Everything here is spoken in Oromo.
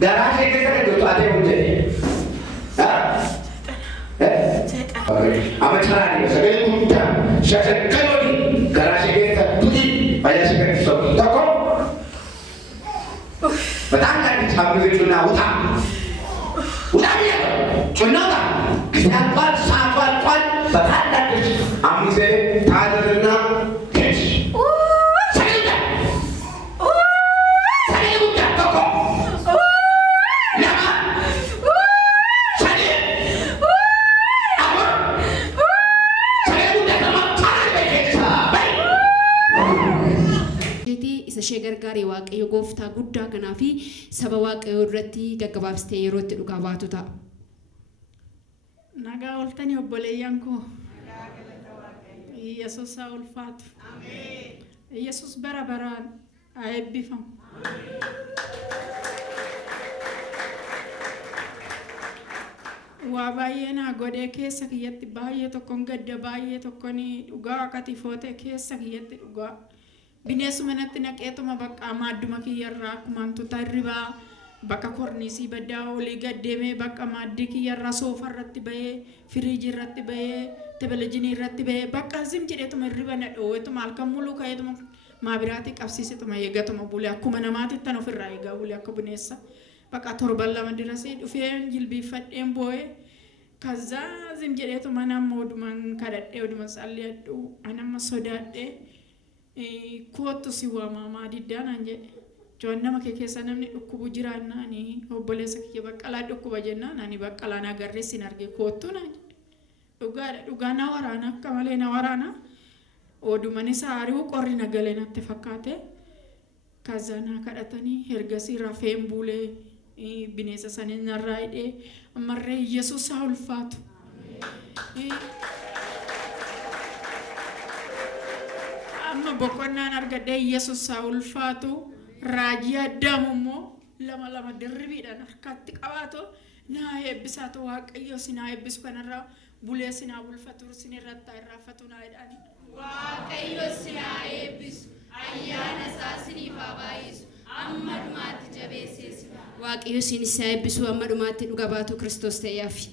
Garage ke sa do ate unje. Ha? Ama chari sagal kunta. Shaka kalori garage ke sa tudi baya shaka so. Tako. Batang lagi sambil cuna utang. Utang dia. Cuna tak. Sabar sabar kuat. Batang lagi amse thadarna cash. ishee gargaaree waaqayyo gooftaa guddaa kanaa fi saba waaqayyo irratti gaggabaabsitee yerootti dhugaa baatu ta'a. Nagaa oltanii obboleeyyan koo. Yesuus haa ulfaatu. Yesuus bara baraan haa eebbifamu. Waa baay'ee naa godhee keessa kiyyatti baay'ee tokkoon gadda baay'ee tokkoon dhugaa akkati footee keessa kiyyatti dhugaa. Bineensuma natti naqeetuma bakka maadduma kiyyarraa akkuma hantuuta hirribaa bakka korniisii baddaa olii gaddeemee bakka maaddii kiyyarraa soofarratti bahee firiijii irratti bahee televezyiinii irratti bahee bakka zim jedheetuma hirriba na dhoowweetuma halkan muluu ka'eetuma maabiraatii qabsiisetuma eeggatuma bulee akkuma namaatitti tan ofirraa eegaa bulee akka bineessa bakka torban lama dirasii dhufeen jilbiifadheen boo'ee kaza zim jedheetuma nama oduman kadhadhee oduman salli'adhu anamma sodaadhee. Kootu si waamamaa diddaan an jedhe joon nama kee keessa namni dhukkubu jiraannaan obboleessa kiyya baqqalaa dhukkuba jennaan ani baqqalaan agarree sin arge kootu naan jedhe dhugaa na waraana akka malee na waraana oduman isaa ari'uu qorri nagalee natti fakkaate kazanaa kadhatanii ergasii rafeen buulee bineensa sanii narraa hidhee ammarree Yesuus haa ulfaatu. Amma boqonnaan argadhee Yesuus haa ulfaatu raajii addaamummoo lama dirribiidhaan harkatti qabaatu naa eebbisaatu waaqayyo sinaa eebbisu kanarraa bulee sinaa bulfatu sinirratti irraafatu naa jedhani. Waaqayyo sinaa eebbisu ayyaana isaa siniif haa baay'isu amma dhumaatti jabeessees. Waaqayyo sinis haa eebbisu amma dhumaatti dhugaa baatu Kiristoos ta'eefi.